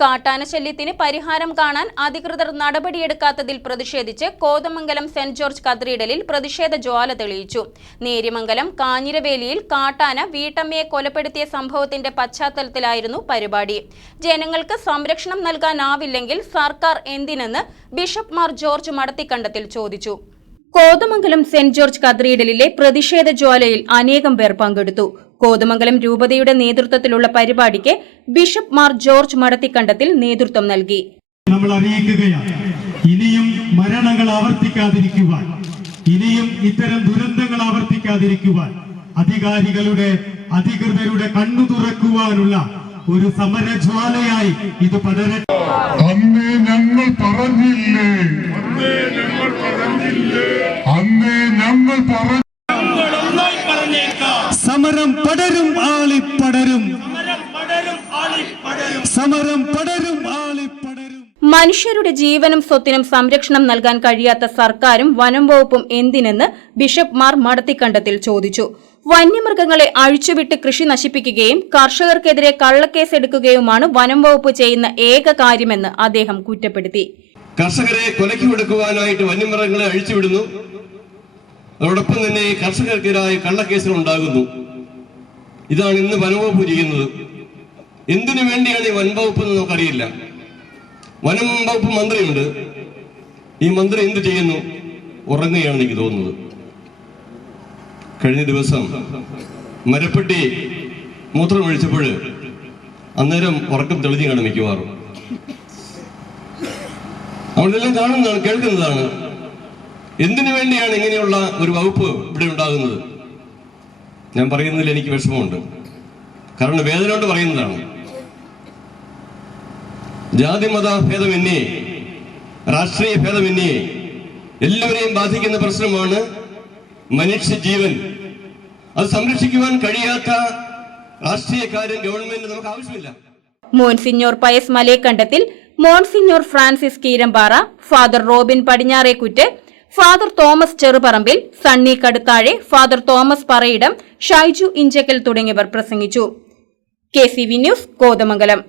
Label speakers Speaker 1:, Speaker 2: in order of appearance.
Speaker 1: കാട്ടാനശല്യത്തിന് പരിഹാരം കാണാൻ അധികൃതർ നടപടിയെടുക്കാത്തതിൽ പ്രതിഷേധിച്ച് കോതമംഗലം സെന്റ് ജോർജ് കത്തീഡ്രലിൽ പ്രതിഷേധ ജ്വാല തെളിയിച്ചു. നേര്യമംഗലം കാഞ്ഞിരവേലിയിൽ കാട്ടാന വീട്ടമ്മയെ കൊലപ്പെടുത്തിയ സംഭവത്തിന്റെ പശ്ചാത്തലത്തിലായിരുന്നു പരിപാടി. ജനങ്ങൾക്ക് സംരക്ഷണം നൽകാനാവില്ലെങ്കിൽ സർക്കാർ എന്തിനെന്ന് ബിഷപ്പ് മാർ ജോർജ് മടത്തിക്കണ്ടത്തിൽ ചോദിച്ചു. കോതമംഗലം സെന്റ് ജോർജ് കത്തീഡ്രലിലെ പ്രതിഷേധ ജ്വാലയിൽ അനേകം പേർ പങ്കെടുത്തു. കോതമംഗലം രൂപതയുടെ നേതൃത്വത്തിലുള്ള പരിപാടിക്ക് ബിഷപ്പ് മാർ ജോർജ് മടത്തിക്കണ്ടത്തിൽ നേതൃത്വം നൽകി.
Speaker 2: നമ്മൾ അറിയിക്കുകയാണ്. ഇനിയും മരണങ്ങൾ ആവർത്തിക്കാതിരിക്കുവാൻ ഇനിയും ഇത്തരം ദുരന്തങ്ങൾ ആവർത്തിക്കാതിരിക്കുവാൻ അധികാരികളുടെ അധികൃതരുടെ കണ്ണു തുറക്കുവാനുള്ള ഒരു സമരജ്വാലയായി ഇത് പടരട്ടെ
Speaker 3: അന്നേ ഞങ്ങൾ പറഞ്ഞില്ലേ? അന്നേ ഞങ്ങൾ പറഞ്ഞു
Speaker 2: സമരം പടരും ആളിപ്പടരും. സമരം പടരും ആളി പടരും
Speaker 1: മനുഷ്യരുടെ ജീവനും സ്വത്തിനും സംരക്ഷണം നൽകാൻ കഴിയാത്ത സർക്കാരും വനം വകുപ്പും എന്തിനെന്ന് ബിഷപ്പ് മാർ മടത്തിക്കണ്ടത്തിൽ ചോദിച്ചു. വന്യമൃഗങ്ങളെ അഴിച്ചുവിട്ട് കൃഷി നശിപ്പിക്കുകയും കർഷകർക്കെതിരെ കള്ളക്കേസ് എടുക്കുകയുമാണ് വനം വകുപ്പ് ചെയ്യുന്ന ഏക കാര്യമെന്ന് അദ്ദേഹം കുറ്റപ്പെടുത്തി.
Speaker 4: കർഷകരെ കൊലയ്ക്ക് കൊടുക്കുവാനായിട്ട് വന്യമൃഗങ്ങളെ അഴിച്ചുവിടുന്നു. അതോടൊപ്പം തന്നെ കർഷകർക്കെതിരായ കള്ളക്കേസുകൾ ഉണ്ടാകുന്നു. ഇതാണ് ഇന്ന് വനംവകുപ്പ് ചെയ്യുന്നത് എന്തിനു വേണ്ടിയാണ് ഈ വനംവകുപ്പ് എന്ന് നമുക്കറിയില്ല. വനം വകുപ്പ് മന്ത്രിയുണ്ട്. ഈ മന്ത്രി എന്ത് ചെയ്യുന്നു? ഉറങ്ങുകയാണെന്ന് എനിക്ക് തോന്നുന്നത്. കഴിഞ്ഞ ദിവസം മരപ്പെട്ടി മൂത്രം ഒഴിച്ചപ്പോൾ അന്നേരം ഉറക്കം തെളിഞ്ഞാണ് മിക്കവാറും. നമ്മളിതെല്ലാം കാണുന്നതാണ് കേൾക്കുന്നതാണ്. എന്തിനു വേണ്ടിയാണ് ഇങ്ങനെയുള്ള ഒരു വകുപ്പ് ഇവിടെ ഉണ്ടാകുന്നത്? ഞാൻ പറയുന്നതിൽ എനിക്ക് വിഷമമുണ്ട്. കാരണം വേദന കൊണ്ട് പറയുന്നതാണ് ജാതിമത ഭേദമന്യേ രാഷ്ട്രീയ ഭേദമന്യേ എല്ലാവരെയും ബാധിക്കുന്ന പ്രശ്നമാണ് മനുഷ്യ ജീവൻ. അത് സംരക്ഷിക്കുവാൻ കഴിയാത്ത രാഷ്ട്രീയക്കാരും ഗവൺമെന്റ് നമുക്ക് ആവശ്യമില്ല.
Speaker 1: Monsignor Pius Malekandathil monsignor Francis Keerampara father Robin Padinjarekuttu father Thomas Cheruparambil Sunny Kaduthazhe father Thomas Parayidam Shaiju Inchakkal തുടങ്ങിയവർ പ്രസംഗിച്ചു. K C V news Kothamangalam.